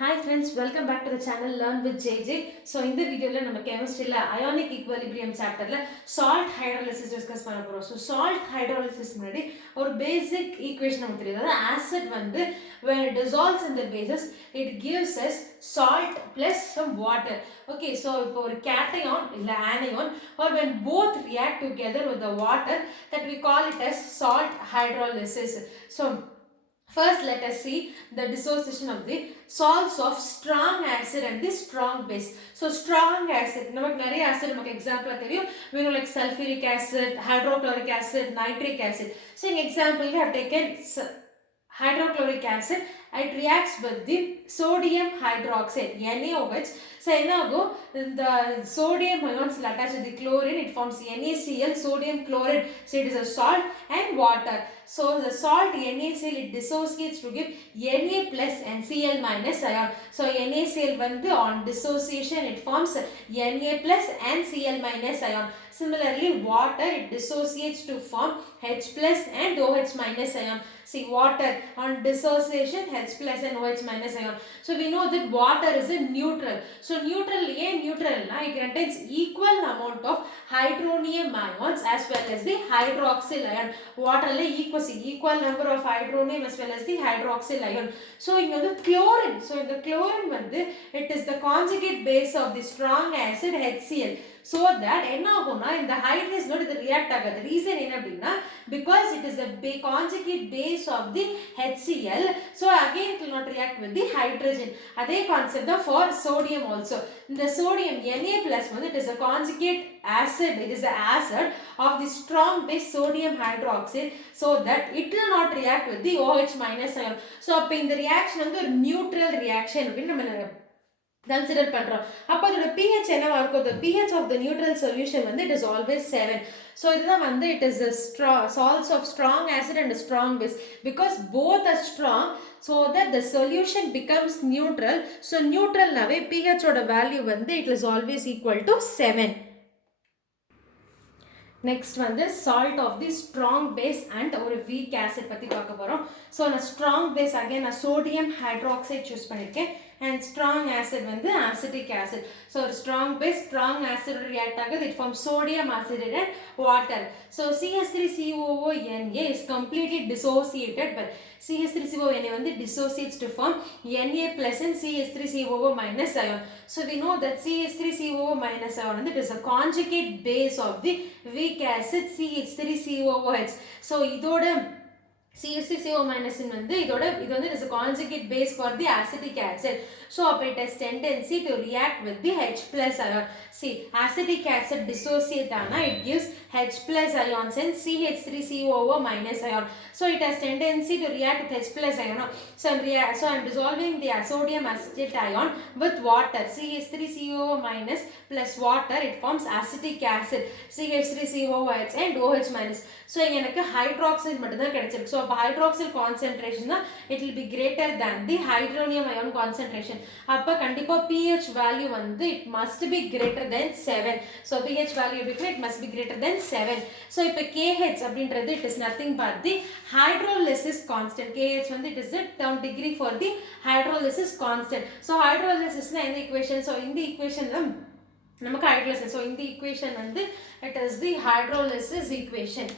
Hi friends, welcome back to the channel Learn with JJ. So in the video la நம்ம chemistryல ionic equilibrium chapterல salt hydrolysis discuss பண்ண போறோம். So salt hydrolysis முன்னாடி ஒரு basic equation நமக்கு தெரியும். அதாவது acid வந்து when it dissolves in the bases it gives us salt plus some water. Okay, so இப்போ ஒரு cation இல்ல anion or when both react together with the water that we call it as salt hydrolysis. So first, let us see the dissociation of the salts of strong acid and the strong base. So, strong acid, namak nariya acid namak example theriyum. We know like sulfuric acid, hydrochloric acid, nitric acid. So, in example, we have taken hydrochloric acid. It reacts with the sodium hydroxide, NaOH. So, the sodium ions will attach with the chlorine. It forms NaCl, sodium chloride. So, it is a salt and water. So, the salt NaCl it dissociates to give Na plus and Cl minus ion. So, NaCl வந்து on dissociation it forms Na plus and Cl minus ion. Similarly, water it dissociates to form H plus and OH minus ion. See, water on dissociation H plus and OH minus ion. So, we know that water is a neutral. So, neutral na it contains equal amount of hydronium ions as well as the hydroxyl ion. Water equal number of hydronium as well as the hydroxyl ion. So, in the chlorine. So, in the chlorine it is the conjugate base of the strong acid HCl. So that என்ன ஆகும்னா இந்த hydrous node இது react ஆகாது. Reason என்ன அப்படின்னா because it is the conjugate base of the HCl. So again it will not react with the hydrogen. அதே concept தான் for sodium also. இந்த sodium Na plus வந்து it is a conjugate acid. It is the acid of the strong base sodium hydroxide. So that it will not react with the OH minus ion. So அப்ப இந்த reaction வந்து ஒரு neutral reaction அப்படின்னு நம்ம consider பண்றோம். அப்ப அதோட pH என்னவா இருக்கும்? The pH of the neutral solution வந்து it is always 7. So இதுதான் வந்து it is the salts of strong acid and strong base because both are strong so that the solution becomes neutral. So neutral நாவே pH ஓட value வந்து it is always equal to 7. Next வந்து salt of the strong base and ஒரு weak acid பத்தி பார்க்க போறோம். So நான் strong base again நான் sodium hydroxide choose பண்ணிருக்கேன் and strong acid வந்து acetic acid. So strong base strong acid react ஆகுது it forms sodium acid and water. So CH3COONA is completely dissociated but CH3CONA வந்து dissociates to form Na plus and CH3COO minus ion. So we know that CH3COO minus ion வந்து it is a conjugate base of the weak acid CH3COOH. So இதோட CH3CO minus வந்து இது வந்து is a conjugate base for the acetic acid. So it has tendency to react with the H plus ion. See, acetic acid dissociate ஆனா it gives H plus ions and CH3COO minus ion. So it has tendency to react with H plus ion. So I'm dissolving the sodium acetate ion with water CH3COO minus plus water it forms acetic acid CH3COOH and OH minus. So எனக்கு hydroxyl மட்டும் தான் கிடைச்சிருக்கு. So hydroxyl concentration தான் it will be greater than the hydronium ion concentration. அப்ப கண்டிப்பா pH value வந்து it must be greater than 7. So pH value it must be greater than 7. So இப்ப KH அப்படின்றது it is nothing but the hydrolysis constant. KH வந்து it is the term degree for the hydrolysis constant. So hydrolysis na இந்த equation. So இந்த equation நமக்கு hydrolysis. So இந்த equation வந்து it is the hydrolysis equation.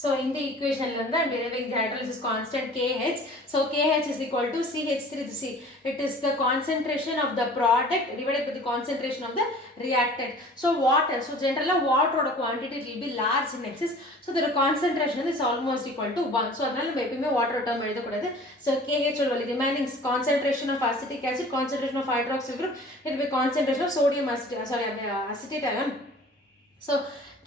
So in the equation I am deriving the hydrolysis constant KH. So KH is equal to CH3C. It is the concentration of the product divided by the concentration of the reactant. So water. So generally water quantity will be large in excess. So the concentration is almost equal to 1. So அதனால நம்ம எப்பவுமே water term எழுதக்கூடாது. So KH will be remaining concentration of acetic acid, concentration of hydroxyl group. It will be concentration of sodium acetate ion. So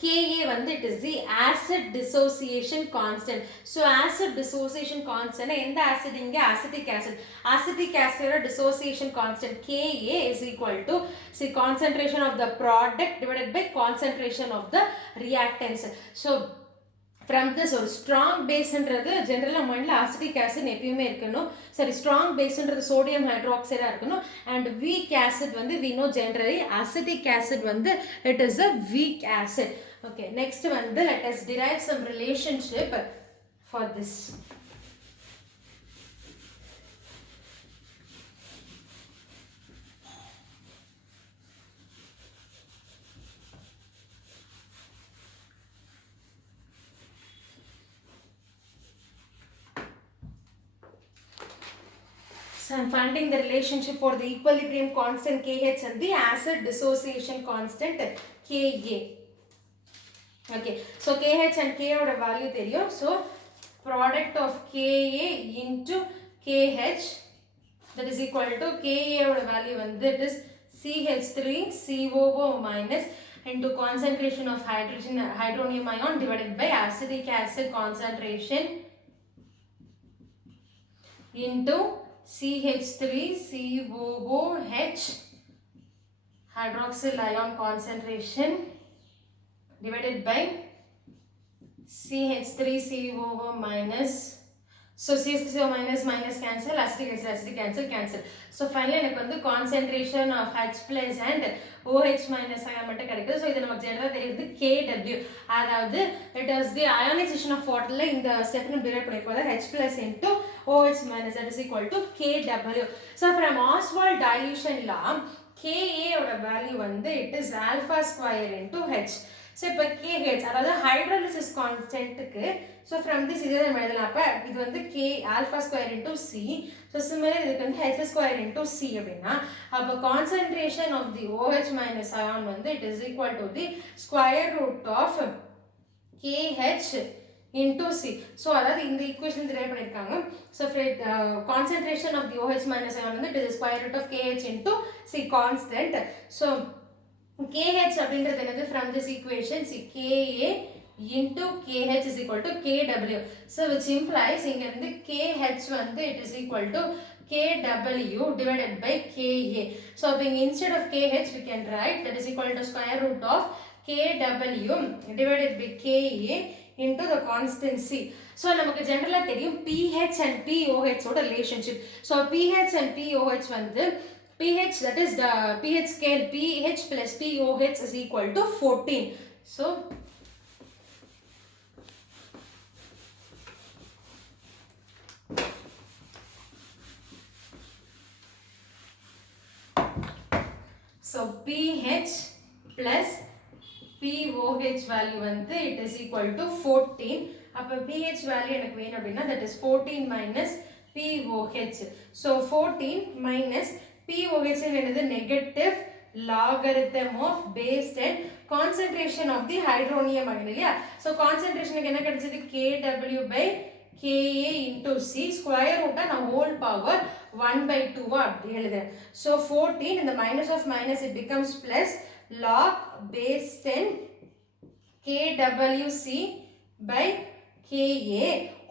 Ka வந்து it is the acid dissociation constant. So acid dissociation constant எந்த acid இங்க acetic acid. Acetic acid dissociation constant Ka is equal to see concentration of the product divided by concentration of the reactants. So from this ஒரு strong baseன்றது generally மைண்ட்ல acetic acid எப்பவுமே இருக்கணும். சரி strong baseன்றது sodium hydroxide இருக்கணும் and weak acid வந்து we know generally acetic acid வந்து it is a weak acid. Okay, next வந்து let us derive some relationship for this. So I'm finding the relationship for the equilibrium constant Kh and the acid dissociation constant Ka. Okay, so Kh and K oda value theriyum. So product of Ka into Kh, that is equal to Ka oda value and it is CH3COO minus into concentration of hydronium ion divided by acetic acid concentration into CH3COOH hydroxyl ion concentration divided by CH3COO minus. So CH3CO minus cancel, acetic cancel. So finally எனக்கு வந்து concentration of H plus and OH minus ion மட்டும் கிடைக்குது. So இது நமக்கு ஜெனரலா தெரியுது KW. அதாவது it is the ionization of water ல இந்த ஸ்டெப் நம்ம டிரைவ் பண்ணிருக்கோம். H plus into OH minus that is equal to KW. So from Ostwald dilution law, Ka ஓட value வந்து it is alpha square into H. So இப்போ KH அதாவது hydrolysis constant க்கு so from this இதே நம்ம எழுதலாம். அப்ப இது வந்து K alpha square into C. So similarly இதுக்கு வந்து H square into C அப்படினா அப்ப concentration of the OH minus ion வந்து it is equal to the square root of KH into C. So அதாவது இந்த equation derive பண்ணிருக்காங்க. So for concentration of the OH minus ion வந்து it is square root of KH into C constant. So KH அப்படின்றது என்னது from this equation see Ka into KH is equal to KW. So which implies இங்க இருந்து KH வந்து it is equal to KW divided by Ka. So instead of KH we can write that is equal to square root of KW divided by Ka into the constant C. So நமக்கு ஜெனரலா தெரியும் pH and pOH ஓட relationship. So pH and pOH வந்து pH, that is the pH scale pH plus pOH is equal to 14. So pH plus pOH value வந்து it is equal to 14. அப்ப pH value எனக்கு வேணும் அப்படின்னா that is 14 minus pOH. So 14 minus pOH என்னது negative logarithm of base 10 concentration of the hydronium ion இல்லையா. So concentration என்ன கிடைச்சது KW by Ka into C square root நான் whole power 1 by 2 அப்படி எழுதுறேன். So 14 in the minus of minus it becomes plus log base 10 KWC by Ka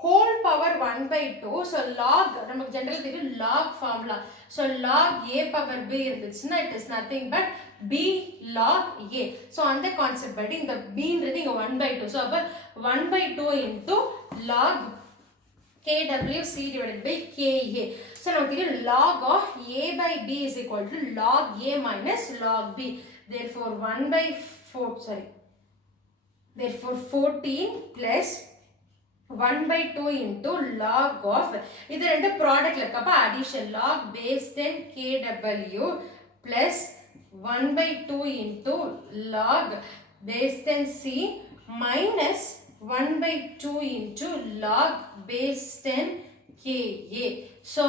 whole power 1 by 2. So log நமக்கு general தெரியும் log formula. So log A power B இருந்துச்சுன்னா it is nothing but B log A. So அந்த concept படி இந்த B ன்றது இங்க 1 by 2. So அப்ப 1 by 2 into log KWC divided by Ka. So நமக்கு தெரியும் log of A by B is equal to log A minus log B. Therefore 14 plus 1 by 2 into log of இது ரெண்டு ப்ராடக்ட்ல இருக்கப்ப addition log base 10 KW plus 1 by 2 into log base 10 C minus 1 by 2 into log base 10 Ka. So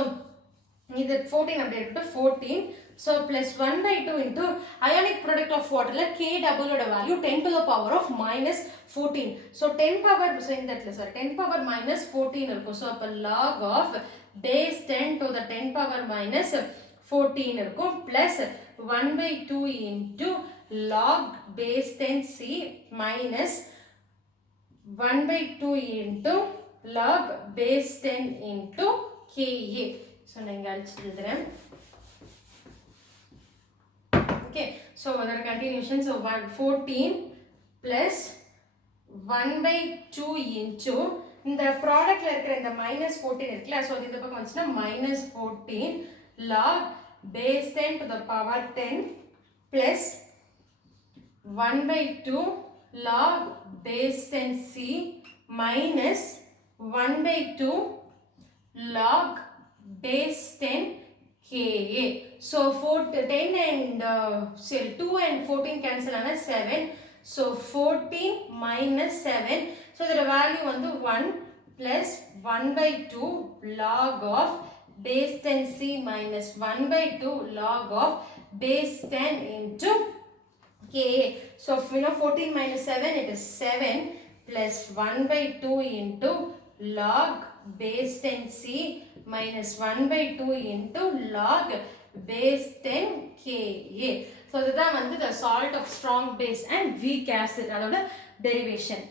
இது 14 அப்படி இருக்கு 14. So plus 1 by 2 into ionic product of water la Kw oda value 10 to the power of minus 14. So 10 power so in that sorry 10 power minus 14 இருக்கும். So அப்ப log of base 10 to the 10 power minus 14 இருக்கும் plus 1 by 2 into log base 10 C minus 1 by 2 into log base 10 into Ka. So நான் இங்க அழிச்சு எழுதுறேன். Okay, so other continuation. So 14 plus 1 by 2 into இந்த ப்ராடக்ட்ல இருக்கிற இந்த minus 14 இருக்குல்ல. So இந்த பக்கம் வந்துச்சுன்னா minus 14 log base 10 to the power 10 plus 1 by 2 log base 10 C minus 1 by 2 log base 10 Ka. So 10 and 2 and 14 cancel ஆனா 7. So 14 minus 7. So the value வந்து 1 plus 1 by 2 log of base 10C minus 1 by 2 log of base 10 into Ka. So, 14 minus 7, it is 7 plus 1 by 2 into log base 10C minus 1 by 2 into log base 10 Ka. So, this is the salt of strong base and weak acid. That is the derivation.